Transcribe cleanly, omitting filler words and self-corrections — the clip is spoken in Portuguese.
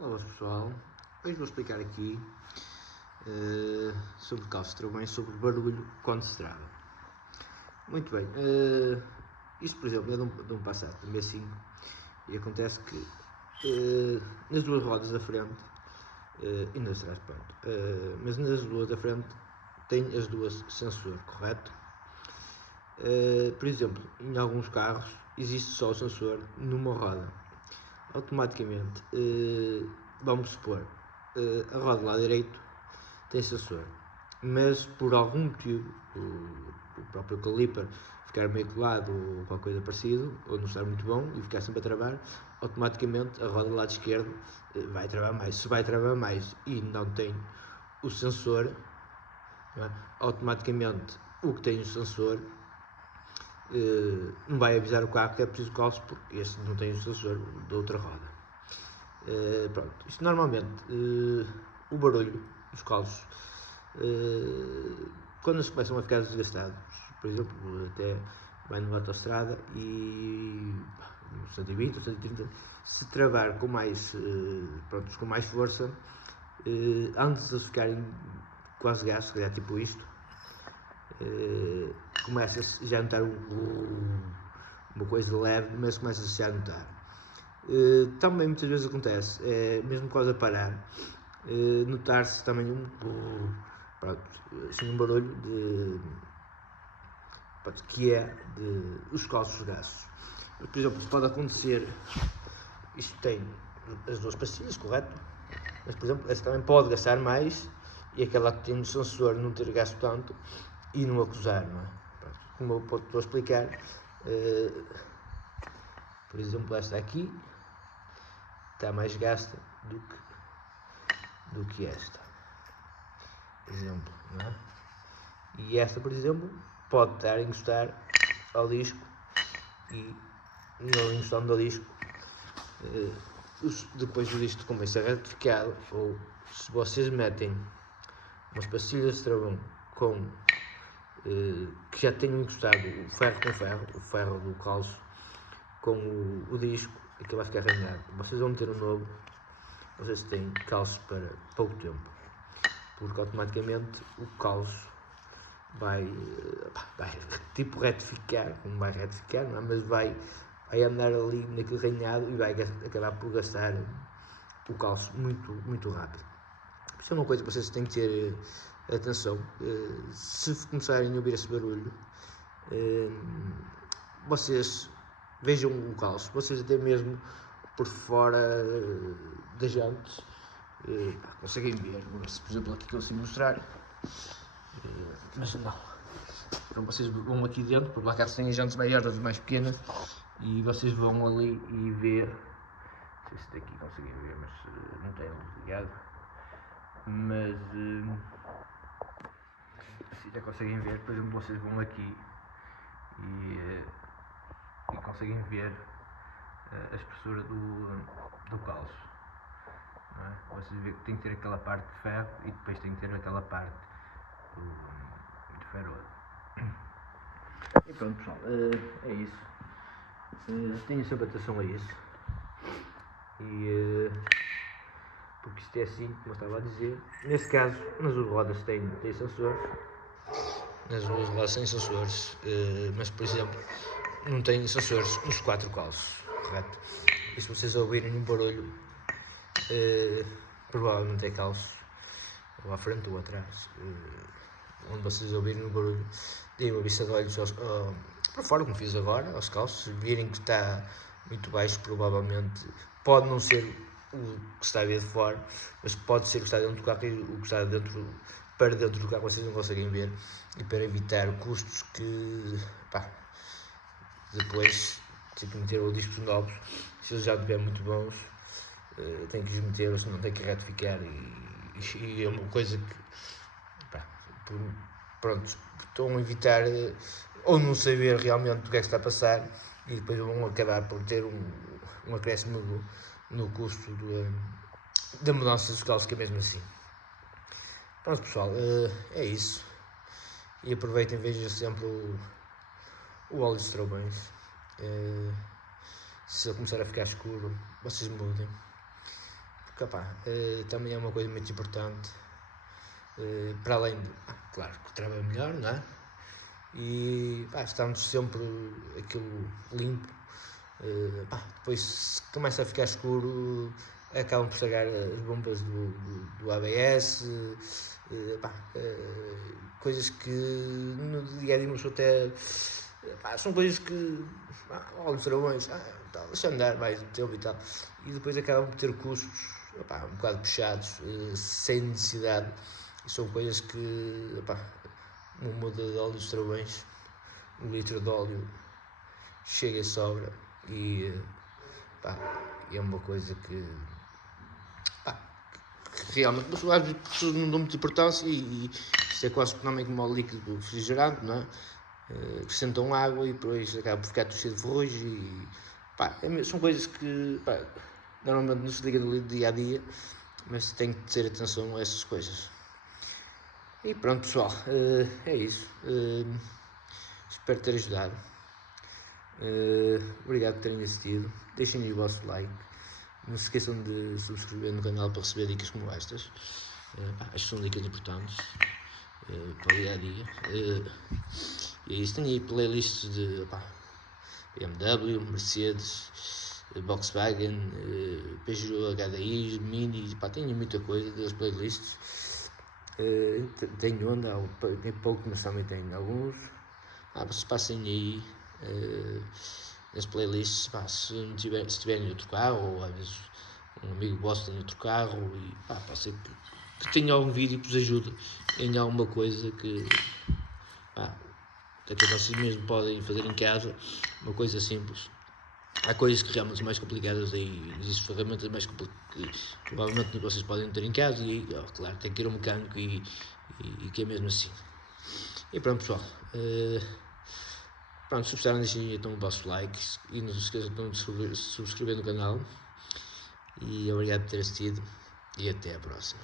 Olá pessoal, hoje vou explicar aqui sobre calços de travões, sobre barulho quando se trava. Muito bem, isto por exemplo é de um Passat, de um B5, e acontece que nas duas rodas da frente e nas trás, pronto, mas nas duas da frente tem as duas sensor, correto? Por exemplo, em alguns carros existe só o sensor numa roda. Automaticamente, vamos supor, a roda do lado direito tem sensor, mas por algum motivo o próprio caliper ficar meio colado ou qualquer coisa parecida, ou não estar muito bom e ficar sempre a travar, automaticamente a roda do lado esquerdo vai travar mais. Se vai travar mais e não tem o sensor, não é? Automaticamente o que tem o sensor não vai avisar o carro que é preciso calço, porque este não tem o sensor da outra roda. Pronto, isto normalmente o barulho dos calços quando eles começam a ficar desgastados, por exemplo, até vai numa autostrada e no 120 ou 130, se travar com mais, com mais força, antes de eles ficarem quase gás, se calhar tipo isto, começa-se já a notar uma coisa leve, mas começa-se já a notar. Também muitas vezes acontece, mesmo quase a parar, notar-se também assim, um barulho que é os calços gastos. Por exemplo, pode acontecer, isto tem as duas pastilhas, correto? Mas, por exemplo, essa também pode gastar mais e aquela que tem o sensor não ter gasto tanto e não acusar, não é? Pronto, como eu estou a explicar, por exemplo, esta aqui está mais gasta do que esta, por exemplo, não é? E esta, por exemplo, pode estar a encostar ao disco e não encostando ao disco, depois do disco começa a retificado, ou se vocês metem umas pastilhas de travão com que já tenham encostado o ferro com ferro, o ferro do calço com o disco, aquilo vai ficar arranhado. Vocês vão meter um novo, vocês têm calço para pouco tempo, porque automaticamente o calço vai tipo retificar, não vai retificar, não é? Mas vai andar ali naquele arranhado e vai acabar por gastar o calço muito rápido. Isso é uma coisa que vocês têm que ter atenção. Se começarem a ouvir esse barulho, vocês vejam o calço, vocês até mesmo por fora das jantes conseguem ver. Por exemplo, aqui que eu consigo mostrar, mas não. Então vocês vão aqui dentro, porque lá cá têm jantes maiores ou mais pequenas, e vocês vão ali e ver. Não sei se daqui conseguem ver, mas não tem luz ligado. Mas se já conseguem ver, por exemplo, vocês vão aqui e conseguem ver a espessura do calço. Não é? Vocês veem que tem que ter aquela parte de ferro e depois tem que ter aquela parte de ferro. E pronto, pessoal, é isso. Tenham sempre atenção a isso. E porque isto é assim, como eu estava a dizer. Neste caso, nas duas rodas tem sensores. Nas duas rodas tem sensores, mas por exemplo, não tem sensores nos quatro calços, correto? E se vocês ouvirem um barulho, provavelmente é calços, ou à frente ou atrás. Onde vocês ouvirem o barulho, deem uma vista de olhos para fora, como fiz agora, aos calços. Se virem que está muito baixo, provavelmente pode não ser o que está de fora, mas pode ser o que está dentro do carro, e o que está para dentro do carro vocês não conseguem ver, e para evitar custos que depois tem que meter o discos novos, se eles já estiverem muito bons, tem que os meter, ou senão tem que retificar, e é uma coisa que pronto, estão a evitar ou não saber realmente o que é que está a passar, e depois vão acabar por ter um acréscimo no custo da mudança dos calços, que é mesmo assim. Pronto, pessoal, é isso. E aproveitem e vejam sempre o óleo de travões. Se ele começar a ficar escuro, vocês mudem, porque também é uma coisa muito importante, para além de, claro, que o trabalho é melhor, não é? E estamos sempre aquilo limpo. Depois, se começa a ficar escuro, acabam por estragar as bombas do ABS, coisas que no dia a dia até são coisas que olhos travões, deixa andar, vai tempo e tal, e depois acabam por ter custos um bocado puxados, sem necessidade, e são coisas que uma muda de óleo dos travões, 1 litro de óleo chega e sobra, e é uma coisa que realmente as pessoas não dão muita importância, e isto é quase económico como o líquido refrigerante, não é? Acrescentam água e depois acaba por ficar tudo cheio de ferrugem, e são coisas que normalmente não se liga no dia a dia, mas tem que ter atenção a essas coisas. E pronto, pessoal, é isso. Espero ter ajudado. Obrigado por terem assistido. Deixem o vosso like. Não se esqueçam de subscrever no canal para receber dicas como estas. Estas são dicas importantes para o dia a dia. E é isso. Tenho aí playlists de BMW, Mercedes, Volkswagen, Peugeot, HDI, Mini. Tenho muita coisa das playlists. Tenho Honda, tem pouco, mas também tenho alguns. Vocês passem aí nas playlists, se tiverem outro carro, ou às vezes um amigo vosso tem outro carro, e pode ser que tenha algum vídeo que vos ajude em alguma coisa que até que vocês mesmo podem fazer em casa, uma coisa simples. Há coisas que realmente são mais complicadas, e existem ferramentas mais complicadas que provavelmente vocês podem ter em casa, e claro, tem que ir ao mecânico, e que é mesmo assim. E pronto, pessoal, se gostaram, deixem então o vosso like, e não se esqueçam então de subscrever no canal, e obrigado por ter assistido, e até a próxima.